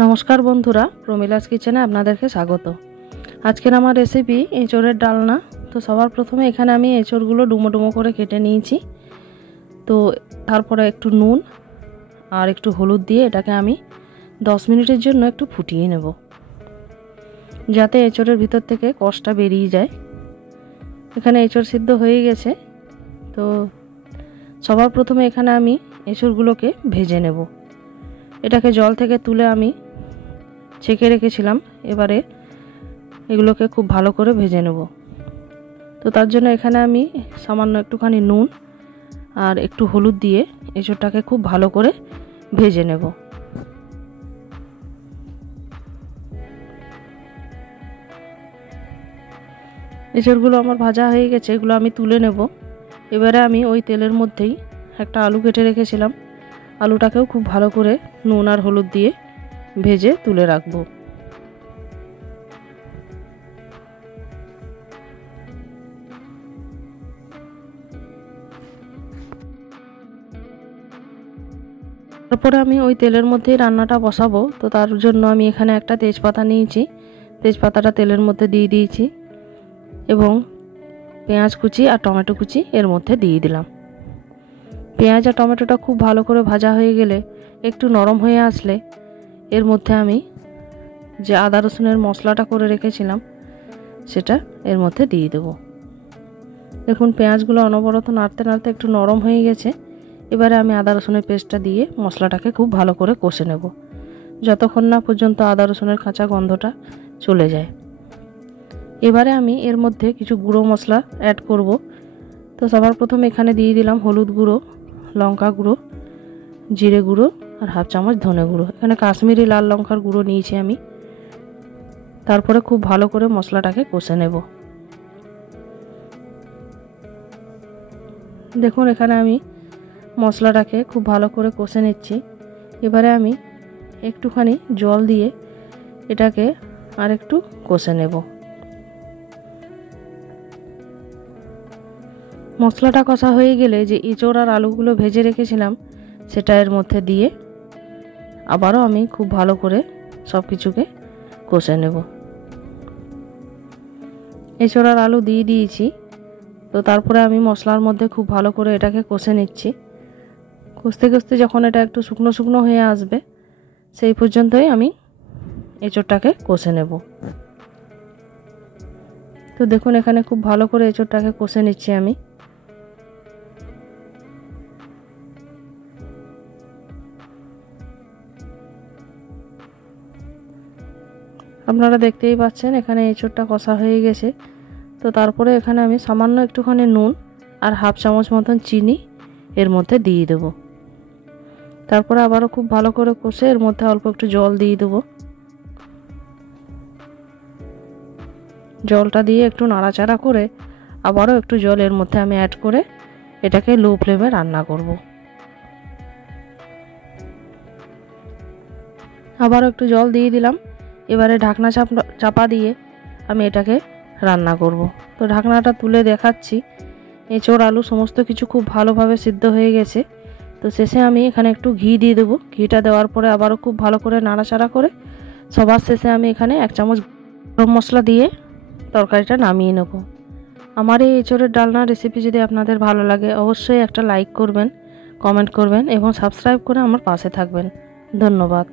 नमस्कार बंधुरा प्रमिलास किचेने आपनादेरके स्वागत। आजकेर आमार रेसिपि एँचोड़ेर डालना। तो सबार प्रथमे एखाने आमी एँचोड़गुलो डुमो डुमो करे केटे निয়েছি। तो तारपरे एकटु नुन और एकटु हलुद दिए एटाके आमी 10 मिनिटेर जोन्नो एकटु फुटिয়ে नेब, जाते एँचोड़ेर भितर थेके कषटा बेरिয়ে যায়। एखाने एँचोड़ सिद्ध हয়ে গেছে। तो सबार प्रथमे एखाने आमी एँचोड़गुलोके भेजे नेब। एटाके जल थेके तुले आमी छेके रेखेछिलाम। एबारे एगुलोके खूब भालो करे भेजे नेब। तो तार जोन्नो एखाने आमी सामान्य एकटुखानी नुन और एकटु हलुद दिए एँचोड़टाके खूब भालो करे भेजे नेब। एँचोड़गुलो आमार भाजा हये गेछे, एगुलो आमी तुले नेब। एबारे आमी ओई तेलेर मध्येई एकटा आलू केटे रेखेछिलाम, आलूटाकेও खूब भालो करे नुन और हलुद दिए भेजे तुले राखबो। তারপরে আমি ওই তেলের মধ্যেই রান্নাটা বসাবো। তো তার জন্য আমি এখানে একটা তেজপাতা নিয়েছি, তেজপাতাটা তেলের মধ্যে দিয়ে দিয়েছি এবং পেঁয়াজ কুচি আর টমেটো কুচি এর মধ্যে দিয়ে দিলাম। পেঁয়াজ আর টমেটোটা খুব ভালো করে ভাজা হয়ে গেলে একটু নরম হয়ে আসলে এর মধ্যে আমি যে আদা রসুনের মশলাটা করে রেখেছিলাম সেটা এর মধ্যে দিয়ে দেব। দেখুন পেঁয়াজগুলো অনবরত নাড়তে নাড়তে একটু নরম হয়ে গেছে। এবারে আমি আদা রসুনের পেস্টটা দিয়ে মশলাটাকে খুব ভালো করে কষে নেব, যতক্ষণ না পর্যন্ত আদা রসুনের কাঁচা গন্ধটা চলে যায়। এবারে আমি এর মধ্যে কিছু গুঁড়ো মশলা অ্যাড করব। তো সবার প্রথমে এখানে দিয়ে দিলাম হলুদ গুঁড়ো, লঙ্কা গুঁড়ো, জিরে গুঁড়ো আর হাফ চামচ ধনে গুঁড়ো। এখানে কাশ্মীরি লাল লঙ্কার গুঁড়ো নিয়েছি আমি। তারপরে খুব ভালো করে মশলাটাকে কষে নেব। দেখুন এখানে আমি মশলাটাকে খুব ভালো করে কষে নিচ্ছি। এবারে আমি একটুখানি জল দিয়ে এটাকে আর একটু কষে নেব। মশলাটা কষা হয়ে গেলে যে এঁচোড় আর আলুগুলো ভেজে রেখেছিলাম সেটা এর মধ্যে দিয়ে আবারও আমি খুব ভালো করে সব কিছুকে কষে নেব। এঁচোড় আর আলু দিয়ে দিয়েছি। তো তারপরে আমি মশলার মধ্যে খুব ভালো করে এটাকে কষে নিচ্ছি। কষতে কষতে যখন এটা একটু শুকনো শুকনো হয়ে আসবে সেই পর্যন্তই আমি এঁচোড়টাকে কষে নেব। তো দেখুন এখানে খুব ভালো করে এঁচোড়টাকে কষে নিচ্ছি আমি। আপনারা দেখতেই পাচ্ছেন এখানে এঁচোড়টা কষা হয়ে গেছে। তো তারপরে এখানে আমি সামান্য একটুখানি নুন আর হাফ চামচ মতন চিনি এর মধ্যে দিয়ে দেব। তারপরে আবারও খুব ভালো করে কষে এর মধ্যে অল্প একটু জল দিয়ে দেব। জলটা দিয়ে একটু নাড়াচাড়া করে আবারও একটু জল এর মধ্যে আমি অ্যাড করে এটাকে লো ফ্লেমে রান্না করব। আবারও একটু জল দিয়ে দিলাম। এবারে ঢাকনা চাপা দিয়ে আমি এটাকে রান্না করব। তো ঢাকনাটা তুলে দেখাচ্ছি এঁচোড় আলু সমস্ত কিছু খুব ভালোভাবে সিদ্ধ হয়ে গেছে। তো শেষে আমি এখানে একটু ঘি দিয়ে দেবো। ঘিটা দেওয়ার পরে আবারও খুব ভালো করে নাড়াচাড়া করে সবার শেষে আমি এখানে 1 চামচ গরম মশলা দিয়ে তরকারিটা নামিয়ে নেব। আমার এই এঁচোড়ের ডালনা রেসিপি যদি আপনাদের ভালো লাগে অবশ্যই একটা লাইক করবেন, কমেন্ট করবেন এবং সাবস্ক্রাইব করে আমার পাশে থাকবেন। ধন্যবাদ।